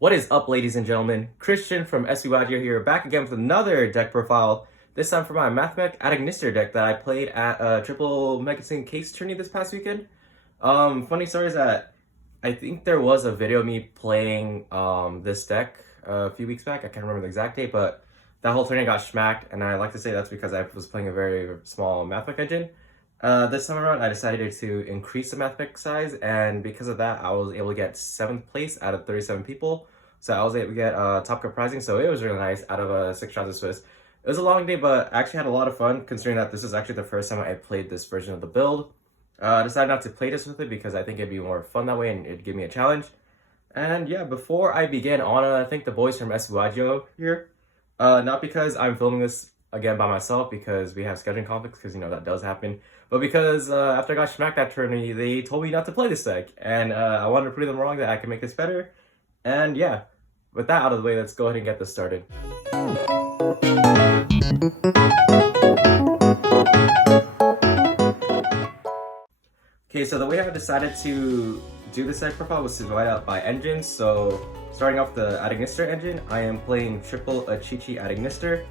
What is up, ladies and gentlemen? Christian from Sbygo here, back again with another deck profile. This time for my Mathmech Ignister deck that I played at a triple magazine case tourney this past weekend. Funny story is that I think there was a video of me playing this deck a few weeks back. I can't remember the exact date, but that whole tourney got schmacked, and I like to say that's because I was playing a very small Mathmech Engine. This time around, I decided to increase the Mathmech size, and because of that, I was able to get 7th place out of 37 people. So I was able to get top cup prizing, so it was really nice out of 6 rounds of Swiss. It was a long day, but I actually had a lot of fun, considering that this is actually the first time I played this version of the build. I decided not to play this with it because I think it'd be more fun that way and it'd give me a challenge. And yeah, before I begin, I want to thank the boys from Sbygo here. Not because I'm filming this again by myself because we have scheduling conflicts, because you know that does happen, but because after I got smacked that tourney, they told me not to play this deck, and I wanted to prove them wrong that I can make this better. And yeah, with that out of the way, let's go ahead and get this started. Okay, so the way I decided to do this deck profile was to divide out by engines. So starting off the Ignister Engine, I am playing triple Achichi Ignister.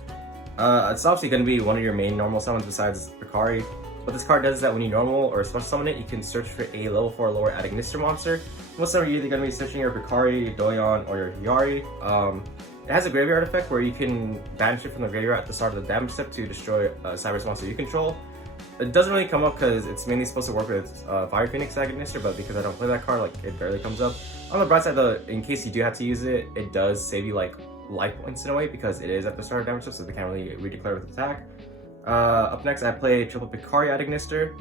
It's obviously going to be one of your main normal summons besides Bakari. What this card does is that when you normal or special summon it, you can search for a level 4 lower Ignister monster. Most of them are either going to be searching your Bakari, Doyon, or your yuhei. It has a graveyard effect where you can banish it from the graveyard at the start of the damage step to destroy a Cyber's monster you control. It doesn't really come up because it's mainly supposed to work with Fire Phoenix Ignister, but because I don't play that card, like, it barely comes up. On the bright side though, in case you do have to use it, it does save you like life points in a way because it is at the start of damage step, so they can't really redeclare with attack. Up next, I play triple Bakari Ignister.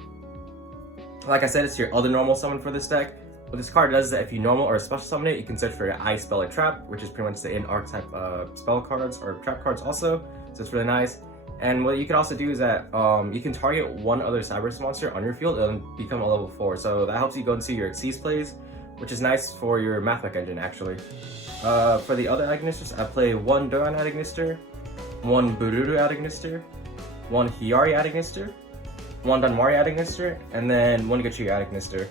Like I said, it's your other normal summon for this deck. What this card does is that if you normal or special summon it, you can search for your Ice Spell or Trap, which is pretty much the in-archetype spell cards or trap cards also, so it's really nice. And what you can also do is that you can target one other Cyberus monster on your field and become a level 4, so that helps you go into your Xyz plays, which is nice for your Mathmech Engine actually. For the other Ignisters, I play one Doyon Ignister, one Bururu Ignister, one Hiyari Ignister, one Danmari Ignister, and then one Gachi Ignister.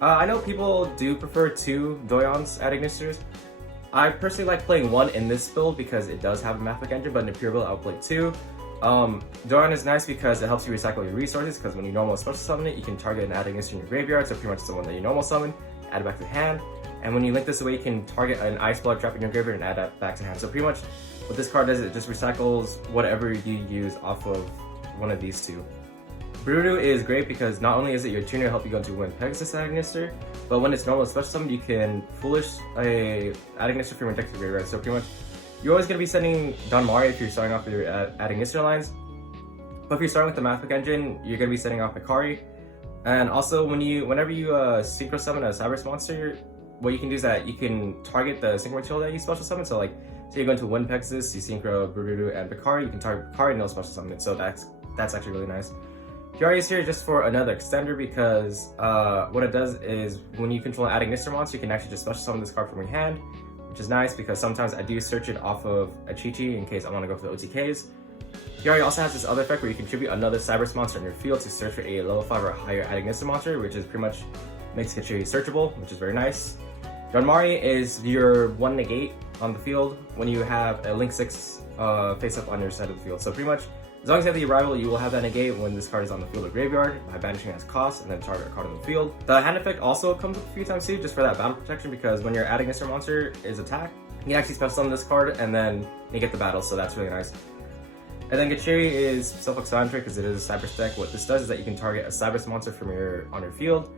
I know people do prefer 2 Doyons Ignisters. I personally like playing one in this build because it does have a Mathmech Engine, but in the pure build I'll play 2. Doyon is nice because it helps you recycle your resources, because when you normal special summon it, you can target an Ignister in your graveyard, so pretty much the one that you normal summon, add it back to hand. And when you link this away, you can target an Ice Blood Trap in your graveyard and add that back to hand. So pretty much what this card does is it just recycles whatever you use off of one of these 2. Bruru is great because not only is it your tuner to help you go into win Pegasus Ignister, but when it's normal special summon, you can foolish a Ignister from your deck to graveyard. So pretty much you're always going to be sending Danmari if you're starting off with your Ignister lines. But if you're starting with the Mathmech Engine, you're going to be setting off Bakari. And also whenever you synchro summon a Cyberus monster, what you can do is that you can target the synchro tool that you special summon. So like, say you go into Wind Pegasus, you synchro Bururu and Bakari, you can target Bakari and no special summon it. So that's actually really nice. Hiyari is here just for another extender because what it does is when you control an Ignister monster, you can actually just special summon this card from your hand, which is nice because sometimes I do search it off of Achichi in case I want to go for the OTKs. Hiyari also has this other effect where you contribute another Cyberus monster in your field to search for a level 5 or higher Ignister monster, which is pretty much makes Hiyari searchable, which is very nice. Danmari is your 1 negate on the field when you have a Link 6 face up on your side of the field. So pretty much, as long as you have the arrival, you will have that negate when this card is on the field or graveyard by banishing it as cost and then target a card on the field. The hand effect also comes up a few times too, just for that battle protection, because when your Ignister monster is attacked, you can actually special summon this card and then negate the battle, so that's really nice. And then Gachiri is self-explanatory because it is a Cyberus deck. What this does is that you can target a Cyberus monster from on your field.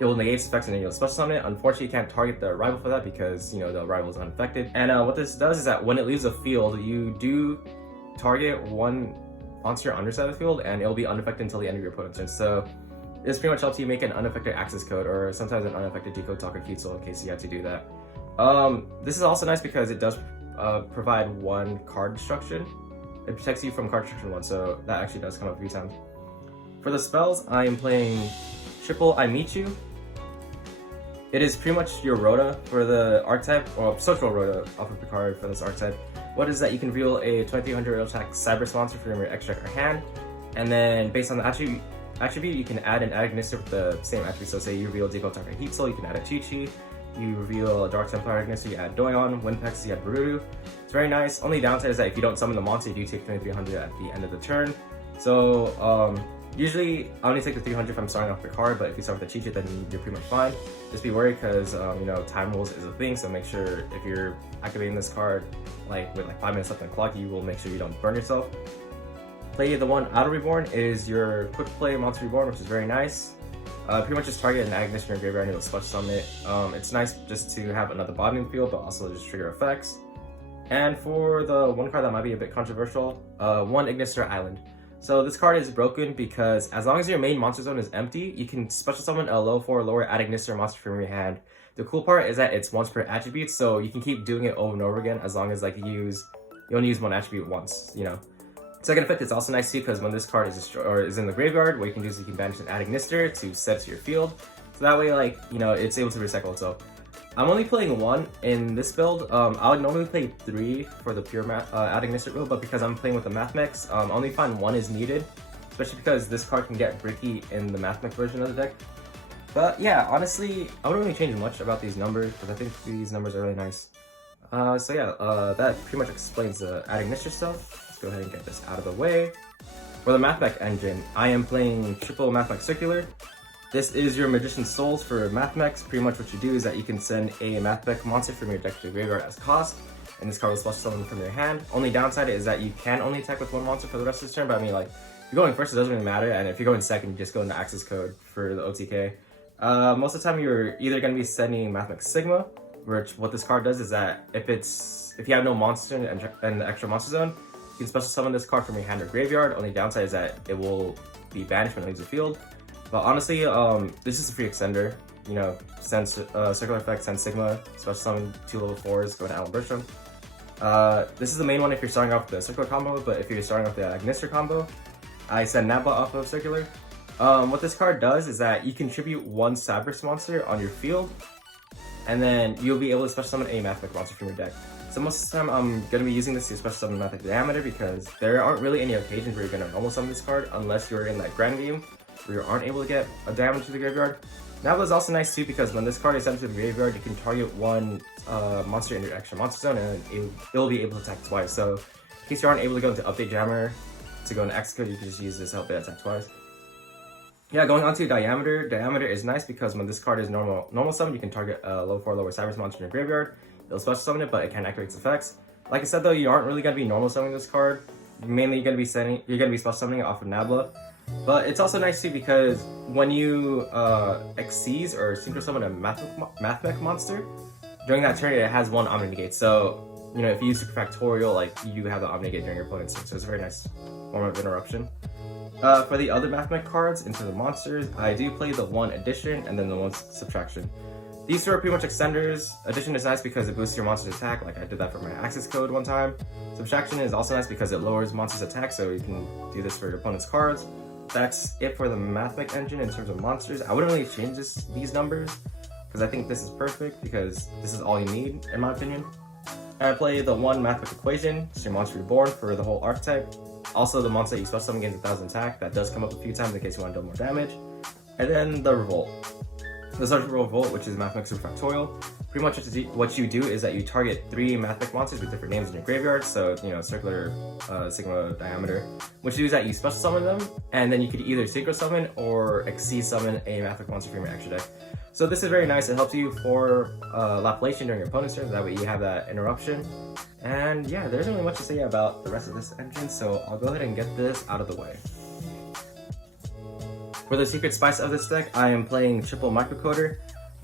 It will negate its effects and then you'll special summon it. Unfortunately, you can't target the rival for that because, you know, the rival is unaffected. And what this does is that when it leaves the field, you do target one monster on your side of the field and it'll be unaffected until the end of your opponent's turn. So this pretty much helps you make an unaffected access code or sometimes an unaffected decode talker Kitsu in case you had to do that. This is also nice because it does provide 1 card destruction. It protects you from card destruction 1, so that actually does come up a few times. For the spells, I am playing triple I Meet You. It is pretty much your Rhoda for the archetype, or social Rhoda off of Picard for this archetype. What is that? You can reveal a 2300 attack Cyberus monster from your extra or hand, and then based on the attribute, you can add an Ignister with the same attribute. So say you reveal Deco Attacker Heat Soul, you can add a Chi Chi. you reveal a Dark Templar Ignister, you add Doyon, Windpex, you add Barudu. It's very nice. Only downside is that if you don't summon the monster, you do take 2300 at the end of the turn. So usually I only take the 300 if I'm starting off the card, but if you start with the cheat, then you're pretty much fine. Just be worried because you know, time rules is a thing, so make sure if you're activating this card with 5 minutes left on the clock, you will make sure you don't burn yourself. Play the one Auto Reborn is your quick play monster reborn, which is very nice. Pretty much just target an Ignister in your graveyard and it'll special summon it. It's nice just to have another bottoming field, but also just trigger effects. And for the one card that might be a bit controversial, one Ignister Island. So this card is broken because as long as your main monster zone is empty, you can special summon a low 4 lower add Ignister monster from your hand. The cool part is that it's once per attribute, so you can keep doing it over and over again as long as you only use one attribute once, you know. Second effect is also nice too because when this card is destroyed or is in the graveyard, what you can do is you can banish an add Ignister to set to your field. So that way, you know, it's able to recycle. So I'm only playing 1 in this build. I would normally play 3 for the pure add Ignister build, but because I'm playing with the Mathmechs, I only find 1 is needed, especially because this card can get bricky in the Mathmech version of the deck. But yeah, honestly, I wouldn't really change much about these numbers because I think these numbers are really nice. So yeah, that pretty much explains the add Ignister stuff. Let's go ahead and get this out of the way. For the Mathmech Engine, I am playing triple Mathmech Circular. This is your Magician's Souls for Mathmechs. Pretty much what you do is that you can send a Mathmech monster from your deck to the graveyard as cost, and this card will special summon from your hand. Only downside is that you can only attack with 1 monster for the rest of this turn, but I mean, if you're going first, it doesn't really matter, and if you're going second, you just go into access code for the OTK. Most of the time, you're either going to be sending Mathmech Sigma, which what this card does is that if you have no monster and the extra monster zone, you can special summon this card from your hand or graveyard. Only downside is that it will be banished when it leaves the field. But honestly, this is a free extender. You know, send circular effect, send Sigma, special summon 2 level 4s, go to Alan Bertram. This is the main one if you're starting off the circular combo, but if you're starting off the Ignister combo, I send Nabla off of circular. What this card does is that you contribute 1 Cyberse monster on your field, and then you'll be able to special summon a Mathmech monster from your deck. So most of the time I'm going to be using this to special summon Mathmech Diameter because there aren't really any occasions where you're going to normal summon this card unless you're in that grand game where you aren't able to get a damage to the graveyard. Nabla is also nice too because when this card is sent to the graveyard, you can target 1 monster in your extra monster zone and it'll be able to attack twice. So in case you aren't able to go into Update Jammer to go into X code, you can just use this to help it attack twice. Yeah, going on to Diameter. Diameter is nice because when this card is normal summon, you can target a low 4 lower Cyberse monster in your graveyard. It'll special summon it, but it can't activate its effects. Like I said though, you aren't really going to be normal summoning this card. Mainly you're going to be special summoning it off of Nabla. But it's also nice too because when you Xyz or synchro summon a Mathmech monster, during that turn it has 1 Omni-Negate. So, you know, if you use Super Factorial, you have the Omni-Negate during your opponent's turn. So it's a very nice form of interruption. For the other Mathmech cards, into the monsters, I do play the 1 Addition and then the 1 Subtraction. These 2 are pretty much extenders. Addition is nice because it boosts your monster's attack, like I did that for my access code one time. Subtraction is also nice because it lowers monster's attack, so you can do this for your opponent's cards. That's it for the Mathmech Engine in terms of monsters. I wouldn't really change these numbers because I think this is perfect because this is all you need, in my opinion. And I play the 1 Mathmech Equation, it's your monster reborn for the whole archetype. Also, the monster that you special summon gains 1000 attack. That does come up a few times in case you want to do more damage. And then the Revolt. The Surgical Revolt, which is Mathmech Super Factorial. Pretty much what you do is that you target 3 Mathmech monsters with different names in your graveyard. So, you know, Circular, Sigma, Diameter. What you do is that you special summon them, and then you could either synchro summon or Xyz summon a Mathmech monster from your extra deck. So this is very nice. It helps you for Lapulation during your opponent's turn. That way you have that interruption. And yeah, there isn't really much to say about the rest of this engine, so I'll go ahead and get this out of the way. For the secret spice of this deck, I am playing triple Microcoder.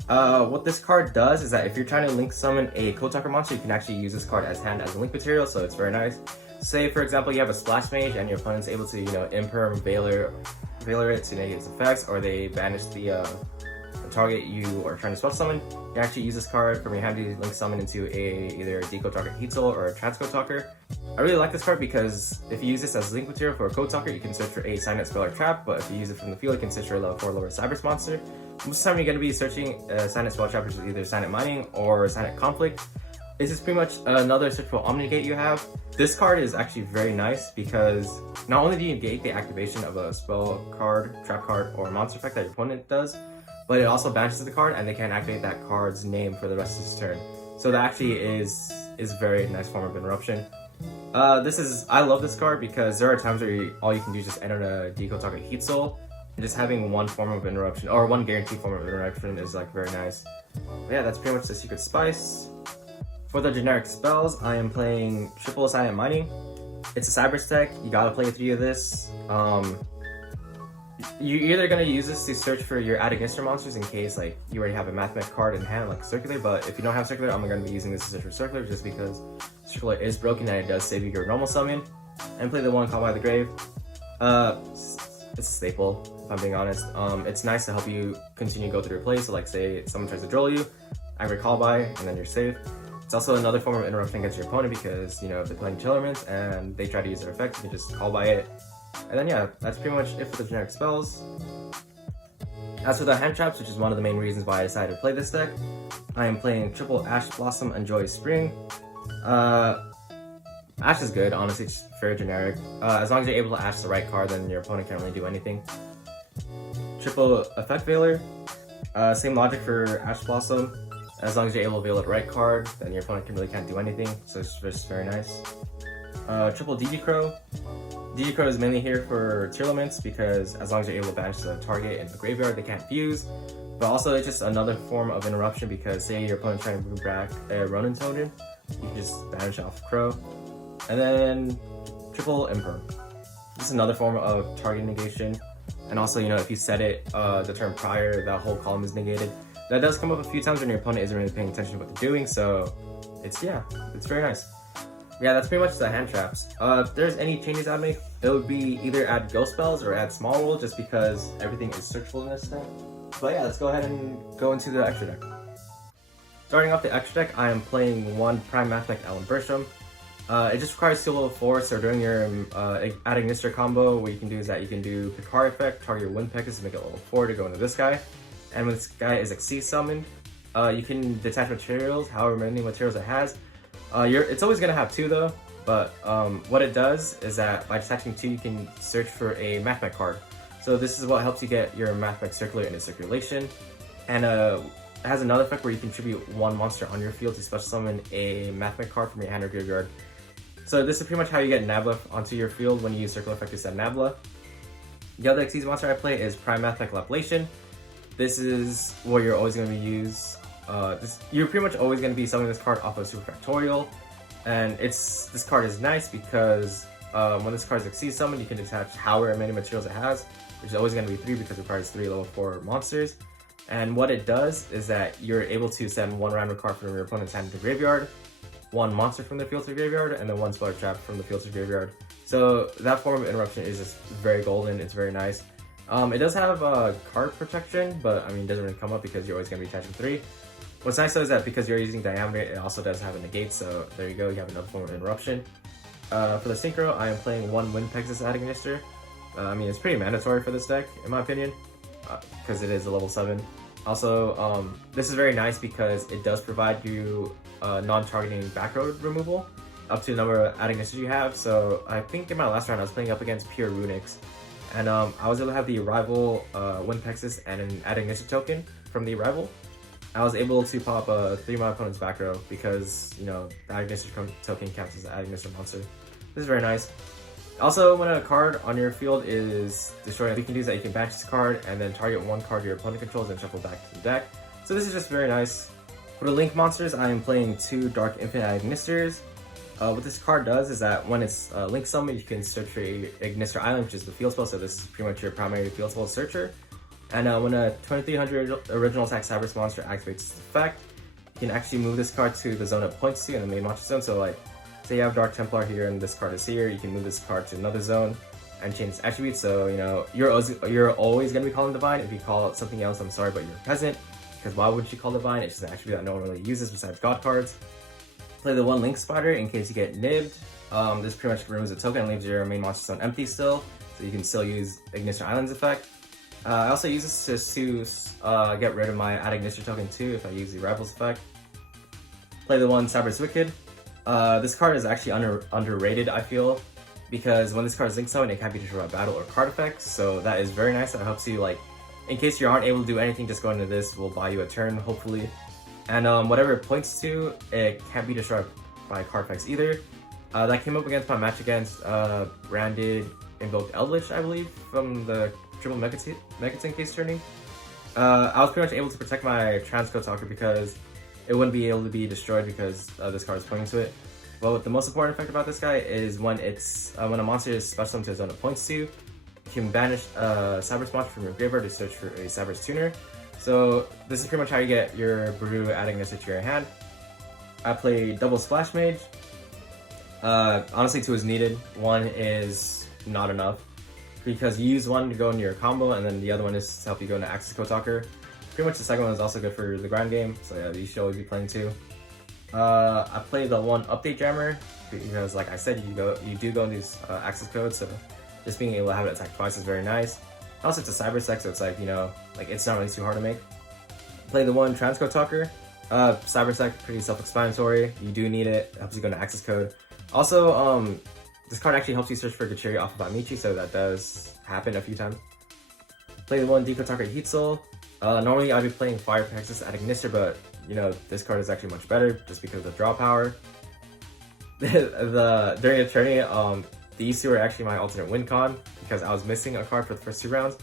What this card does is that if you're trying to link summon a Code Talker monster, you can actually use this card as hand as a link material, so it's very nice. Say, for example, you have a Splash Mage and your opponent's able to, you know, Imperm, Veiler it to negate its effects, or they banish the target you are trying to special summon. You can actually use this card from your hand to link summon into either a Decode Talker Heat Soul or a Transcode Talker. I really like this card because if you use this as link material for a Code Talker, you can search for a Signet Spell or Trap, but if you use it from the field, you can search for a level 4 lower Cyberse monster. Most of the time you're going to be searching Signet Spell Trap, which is either Signet Mining or Signet Conflict. This is pretty much another searchable Omni-Negate you have. This card is actually very nice because not only do you negate the activation of a spell card, trap card, or monster effect that your opponent does, but it also banishes the card, and they can't activate that card's name for the rest of this turn. So that actually is a very nice form of interruption. I love this card because there are times where all you can do is just enter a Deco target Heat Soul, and just having one form of interruption, or one guaranteed form of interruption, is like very nice. But yeah, that's pretty much the Secret Spice. For the generic spells, I am playing Triple Silent Mining. It's a Cyber Tech, you gotta play 3 of this. You're either gonna use this to search for your Ignister monsters in case like you already have a Mathmech card in hand, like Circular, but if you don't have Circular, I'm gonna be using this to search for Circular just because Circular is broken and it does save you your normal summon. And play the one Call by the Grave. It's a staple, if I'm being honest. It's nice to help you continue to go through your play, so like say someone tries to drill you, activate Call by, and then you're safe. It's also another form of interruption against your opponent because, you know, they're playing Chill Elements and they try to use their effect, you can just Call by it. And then yeah, that's pretty much it for the generic spells. As for the hand traps, which is one of the main reasons why I decided to play this deck, I am playing triple Ash Blossom and Joy Spring. Ash is good, honestly, it's very generic. As long as you're able to Ash the right card, then your opponent can't really do anything. Triple Effect Veiler, same logic for Ash Blossom. As long as you're able to veil the right card, then your opponent really can't do anything, so it's just very nice. Triple DG Crow. DG Crow is mainly here for Tier Elements because as long as you're able to banish the target in the graveyard, they can't fuse. But also it's just another form of interruption because say your opponent's trying to bring back a Ronin Token, you can just banish off Crow. And then Triple Imperm. This is another form of target negation. And also, you know, if you set it the turn prior, that whole column is negated. That does come up a few times when your opponent isn't really paying attention to what they're doing, so it's very nice. Yeah, that's pretty much the hand traps. If there's any changes I'd make, it would be either add ghost spells or add small roll, just because everything is searchable in this deck. But yeah, let's go ahead and go into the extra deck. Starting off the extra deck, I am playing one Prime Mathmech Alan Bertram. It just requires 2 level 4, so during your Ignister combo, what you can do is that you can do Picard effect, target your Wind Pegasus to make it level 4 to go into this guy. And when this guy is Xyz summoned, you can detach materials, however many materials it has. It's always going to have 2 though, but what it does is that by detaching 2, you can search for a Mathmech card. So this is what helps you get your Mathmech Circular into circulation. And it has another effect where you contribute 1 monster on your field to special summon a Mathmech card from your hand or graveyard. So this is pretty much how you get Nabla onto your field when you use Circular effect to set Nabla. The other Xyz monster I play is Prime Mathmech Lapulation. This is where you're always going to use, you're pretty much always going to be summoning this card off of Super Factorial. And this card is nice because when this card is Xyz summoned, you can detach however many materials it has, which is always going to be 3 because it requires 3 level 4 monsters. And what it does is that you're able to send 1 random card from your opponent's hand to the graveyard, 1 monster from the field to the graveyard, and then 1 Sputter Trap from the field to the graveyard. So that form of interruption is just very golden, it's very nice. It does have card protection, but I mean, it doesn't really come up because you're always going to be attaching 3. What's nice though is that because you're using Diameter, it also does have a negate, so there you go, you have another form of interruption. For the Synchro, I am playing 1 Wind Pegasus Ignister. I mean, it's pretty mandatory for this deck, in my opinion, because it is a level 7. Also, this is very nice because it does provide you non-targeting back row removal up to the number of Ignisters you have. So I think in my last round I was playing up against pure Runics, and I was able to have the Arrival Wind Pegasus and an Ignister token from the Arrival. I was able to pop 3 of my opponent's back row because, you know, the Ignister token counts as an Ignister monster. This is very nice. Also, when a card on your field is destroyed, you can do that. You can banish this card and then target 1 card your opponent controls and shuffle back to the deck. So this is just very nice. For the Link monsters, I am playing 2 Dark Infinite Ignisters. What this card does is that when it's Link summoned, you can search for Ignister Island, which is the field spell, so this is pretty much your primary field spell searcher. And when a 2300 original attack Cyberus monster activates its effect, you can actually move this card to the zone it points to in the main monster zone. So like, say you have Dark Templar here and this card is here, you can move this card to another zone and change its attributes. So, you know, you're always going to be calling Divine. If you call it something else, I'm sorry, but you're peasant. Because why would you call Divine? It's just an attribute that no one really uses besides God cards. Play the 1 Link Spider in case you get nibbed. This pretty much removes a token and leaves your main monster zone empty still, so you can still use Ignister Island's effect. I also use this to get rid of my Add Ignister token too if I use the Rivals effect. Play the 1 Cyberus Wicked. This card is actually underrated, I feel, because when this card is Link summoned, it can't be destroyed by battle or card effects, so that is very nice. That helps you, like, in case you aren't able to do anything, just going into this will buy you a turn, hopefully. And whatever it points to, it can't be destroyed by card effects either. That came up against my match against Branded Invoked Eldritch, I believe, from the triple Megaton case turning. I was pretty much able to protect my Transcode Talker because it wouldn't be able to be destroyed because this card is pointing to it. But the most important effect about this guy is when a monster is special summoned to a zone it points to, you can banish a Cyberse monster from your graveyard to search for a Cyberse tuner. So this is pretty much how you get your Brew adding this to your hand. I play double Splash Mage. Honestly, 2 is needed. 1 is not enough because you use 1 to go into your combo, and then the other one is to help you go into Axis Code Talker. Pretty much the second one is also good for the grind game, so yeah, you should always be playing 2. I play the 1 Update Jammer because, like I said, you do go into these Axis codes, so just being able to have it attack twice is very nice. Also, it's a Cyber Sec, so it's like, you know, like it's not really too hard to make. Play the 1 Transcode Talker. Cyber Sec, pretty self-explanatory. You do need it. It helps you go into Axis code. Also, this card actually helps you search for Gachiri off of Amici, so that does happen a few times. Play the 1 Deco Talker Heat Soul. Normally I'd be playing Fire Pegasus at Ignister, but you know, this card is actually much better just because of the draw power. During a tourney, these 2 are actually my alternate win con because I was missing a card for the first 2 rounds.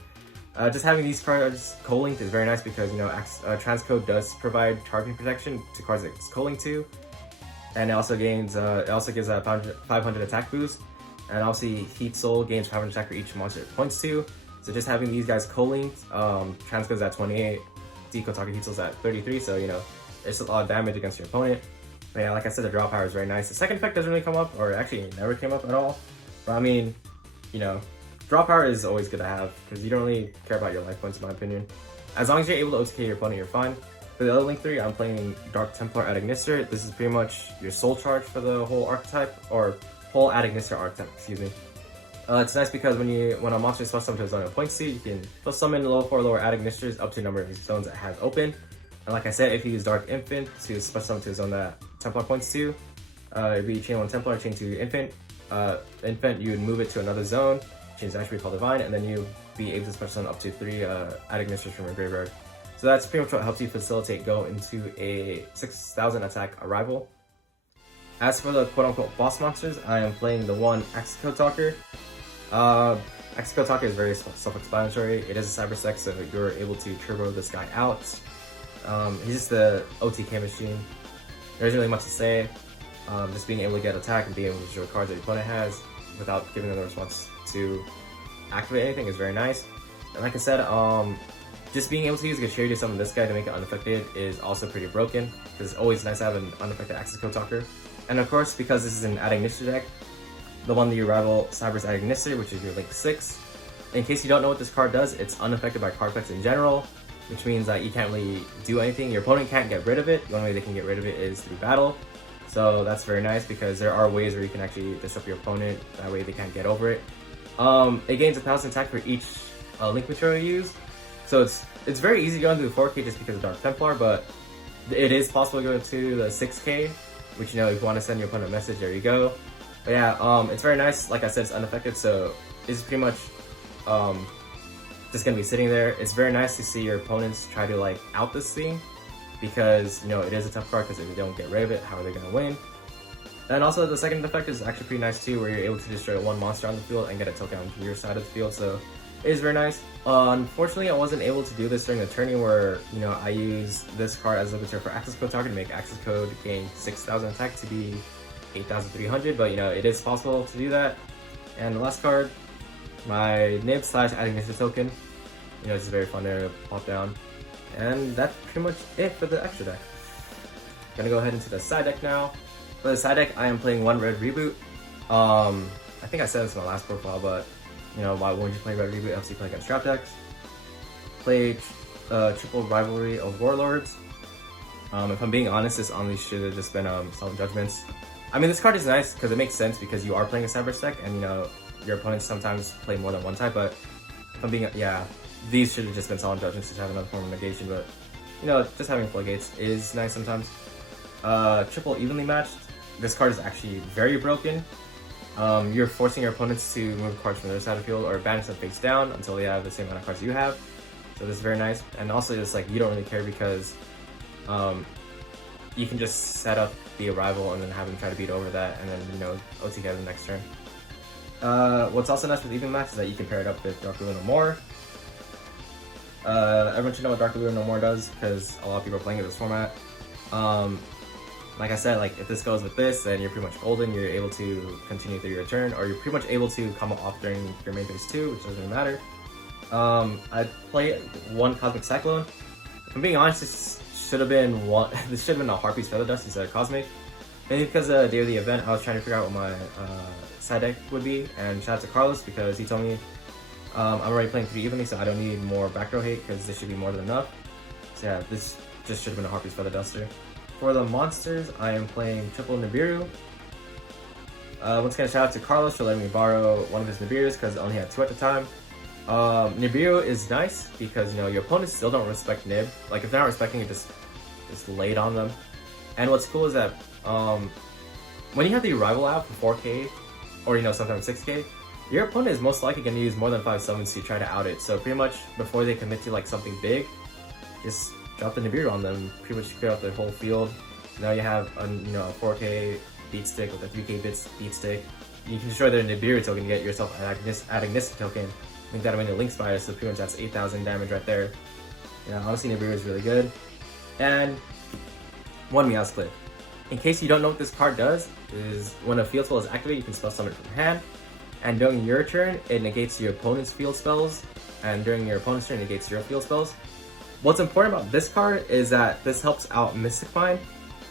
Just having these cards co-linked is very nice because, you know, Transcode does provide targeting protection to cards it's co-linked to, and it also gives a 500 attack boost, and obviously Heat Soul gains 500 attack for each monster it points to. So just having these guys co-linked, Transcode's at 28, Deco Talker Heat Soul's at 33, so you know, it's a lot of damage against your opponent. But yeah, like I said, the draw power is very nice. The second effect doesn't really come up, or actually never came up at all. But I mean, you know, draw power is always good to have because you don't really care about your life points, in my opinion. As long as you're able to OTK your opponent, you're fine. For the other Link 3, I'm playing Dark Templar at Ignister. This is pretty much your soul charge for the whole archetype, or whole at Ignister archetype, excuse me. It's nice because when a monster is special summoned to a zone it points to, you can plus summon level 4 lower at Ignisters up to a number of zones it has open. And like I said, if you use Dark Infant to special summon to a zone that Templar points to, it'd be chain 1 Templar, chain 2 Infant. Infant, you would move it to another zone, change the attribute called Divine, and then you be able to special summon up to 3 at Ignisters from your graveyard. So that's pretty much what helps you facilitate go into a 6,000 attack arrival. As for the quote-unquote boss monsters, I am playing the 1 Axis Code Talker. Axis Code Talker is very self-explanatory. It is a Cyber Sec, so you're able to turbo this guy out. He's just the OTK machine. There isn't really much to say. Just being able to get attack and being able to show cards that your opponent has without giving them the response to activate anything is very nice. And like I said, just being able to use Gachiri to summon this guy to make it unaffected is also pretty broken, because it's always nice to have an unaffected Axis Code Talker. And of course, because this is an Ad Ignister deck, the one that you rival Cyber's Ad Ignister, which is your Link 6. In case you don't know what this card does, it's unaffected by card effects in general, which means that you can't really do anything. Your opponent can't get rid of it. The only way they can get rid of it is through battle. So that's very nice because there are ways where you can actually disrupt your opponent. That way they can't get over it. It gains 1,000 attack for each Link material you use. So it's very easy to go into the 4K just because of Dark Templar, but it is possible to go to the 6K, which, you know, if you want to send your opponent a message, there you go. But yeah, it's very nice. Like I said, it's unaffected, so it's pretty much just gonna be sitting there. It's very nice to see your opponents try to like out this thing, because, you know, it is a tough card, because if you don't get rid of it, how are they gonna win? And also the second effect is actually pretty nice too, where you're able to destroy 1 monster on the field and get a token on your side of the field, so it is very nice. Unfortunately, I wasn't able to do this during the tourney where, you know, I used this card as a limiter for Axis Code Talker to make Axis Code gain 6,000 attack to be 8,300, but, you know, it is possible to do that. And the last card, my Nib / Ad Ignister token. You know, it's very fun to pop down. And that's pretty much it for the extra deck. Gonna go ahead into the side deck now. For the side deck, I am playing 1 Red Reboot. I think I said this in my last profile, but, you know, why wouldn't you play Red Reboot? Obviously play against trap decks. Play triple Rivalry of Warlords. If I'm being honest, this only should have just been Solemn Judgments. I mean, this card is nice because it makes sense because you are playing a Cyber deck, and, you know, your opponents sometimes play more than one type, but if I'm being, yeah, these should have just been Solemn Judgments to have another form of negation, but, you know, just having Floodgates is nice sometimes. Triple Evenly Matched. This card is actually very broken. You're forcing your opponents to move cards from their side of the field or banish them face down until they have the same amount of cards you have. So this is very nice. And also it's like you don't really care because you can just set up the arrival and then have them try to beat over that and then, you know, OT the next turn. What's also nice with Even Match is that you can pair it up with Dark Blue No More. Everyone should know what Dark Blue No More does because a lot of people are playing it this format. Like I said, like if this goes with this, then you're pretty much golden. You're able to continue through your turn, or you're pretty much able to come off during your main phase too, which doesn't really matter. I play one Cosmic Cyclone. If I'm being honest, this should have been one. This should have been a Harpy's Feather Dust instead of Cosmic. Maybe because the day of the event, I was trying to figure out what my side deck would be. And shout out to Carlos because he told me I'm already playing 3 evenly, so I don't need more back row hate because this should be more than enough. So yeah, this just should have been a Harpy's Feather Duster. For the monsters, I am playing triple Nibiru. Once again, shout out to Carlos for letting me borrow one of his Nibirus because I only had 2 at the time. Nibiru is nice because, you know, your opponents still don't respect Nib. Like if they're not respecting it, just lay it on them. And what's cool is that when you have the arrival out for 4k or, you know, sometimes 6k, your opponent is most likely going to use more than 5 summons to try to out it. So pretty much before they commit to like something big, just drop the Nibiru on them, pretty much clear out the whole field. Now you have a, you know, a 4k beat stick with a 3k beat stick. You can destroy their Nibiru token to get yourself an Ignister token. Link that away in the Link Spider, so pretty much that's 8,000 damage right there. Yeah, honestly Nibiru is really good. And one Meowth Clip. In case you don't know what this card does, is when a field spell is activated, you can spell summon it from your hand. And during your turn, it negates your opponent's field spells. And during your opponent's turn, it negates your field spells. What's important about this card is that this helps out Mystic Mine.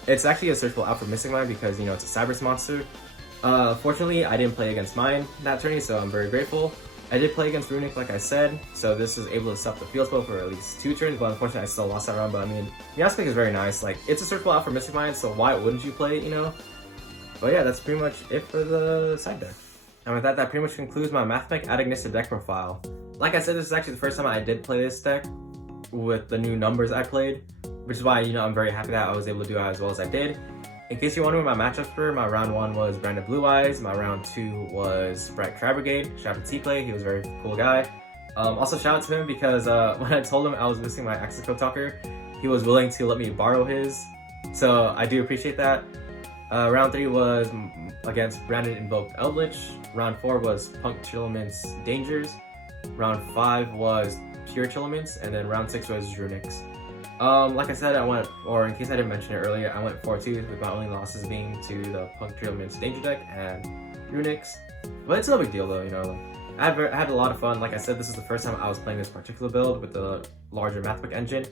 It's actually a searchable out for Mystic Mine because, you know, it's a Cybers monster. Fortunately, I didn't play against mine that tourney, so I'm very grateful. I did play against Runic, like I said, so this is able to stop the field spell for at least 2 turns, but unfortunately I still lost that round. But I mean, Meowth is very nice. Like, it's a searchable out for Mystic Mine, so why wouldn't you play it, you know? But yeah, that's pretty much it for the side deck. And with that, that pretty much concludes my Mathmech Ignister deck profile. Like I said, this is actually the first time I did play this deck with the new numbers I played, which is why, you know, I'm very happy that I was able to do it as well as I did. In case you're wondering what my matchups were, my round 1 was Brandon Blue Eyes, my round 2 was Sprite Crab Brigade. Shout out to T-Play, he was a very cool guy. Also shout out to him because when I told him I was missing my Access Code Talker, he was willing to let me borrow his, so I do appreciate that. Round 3 was against Brandon Invoked Eldritch, round 4 was Punctiliment's Dangers, round 5 was Pure Chilaments, and then round 6 was Runics. Like I said, I went, or in case I didn't mention it earlier, I went 4-2 with my only losses being to the Punctiliment's Danger deck and Runics. But it's no big deal though, you know. Like, I had a lot of fun. Like I said, this is the first time I was playing this particular build with the larger Mathmech Engine.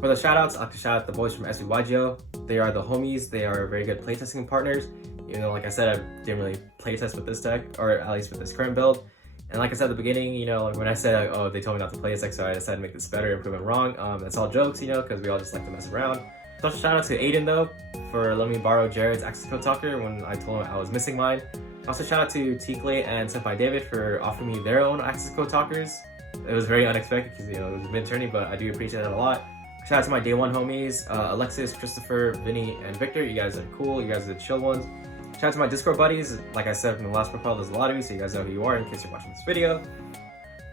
For the shoutouts, I like to shout out the boys from Yugioh. They are the homies. They are very good playtesting partners. Even though, like I said, I didn't really playtest with this deck, or at least with this current build. And like I said at the beginning, you know, when I said, oh, they told me not to play this deck, so I decided to make this better and prove it wrong. That's all jokes, you know, because we all just like to mess around. Special shout out to Aiden, though, for letting me borrow Jared's Access Code Talker when I told him I was missing mine. Also, shout out to T-Clay and Senpai David for offering me their own Access Code Talkers. It was very unexpected because, you know, it was mid-tourney, but I do appreciate that a lot. Shout out to my day 1 homies, Alexis, Christopher, Vinny, and Victor. You guys are cool. You guys are the chill ones. Shout out to my Discord buddies. Like I said from the last profile, there's a lot of you, so you guys know who you are in case you're watching this video.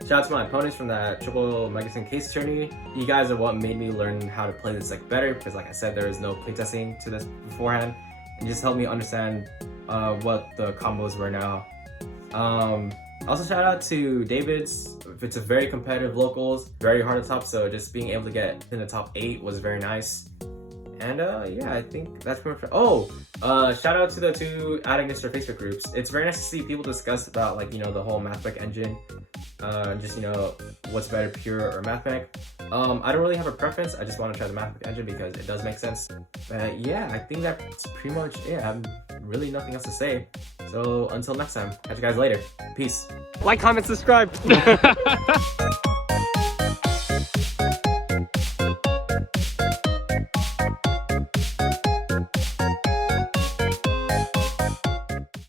Shout out to my opponents from that triple Megasin case tourney. You guys are what made me learn how to play this deck better because, like I said, there is no playtesting to this beforehand, and just helped me understand what the combos were now. Also, shout out to David's. It's a very competitive locals, very hard to top, so just being able to get in the top 8 was very nice. And yeah, I think that's pretty much. Oh, shout out to the 2 Ignister Facebook groups. It's very nice to see people discuss about, like, you know, the whole Mathmech Engine, just, you know, what's better, Pure or Mathmech. I don't really have a preference. I just want to try the Mathmech Engine because it does make sense. Yeah, I think that's pretty much it. I have really nothing else to say. So until next time, catch you guys later. Peace. Like, comment, subscribe.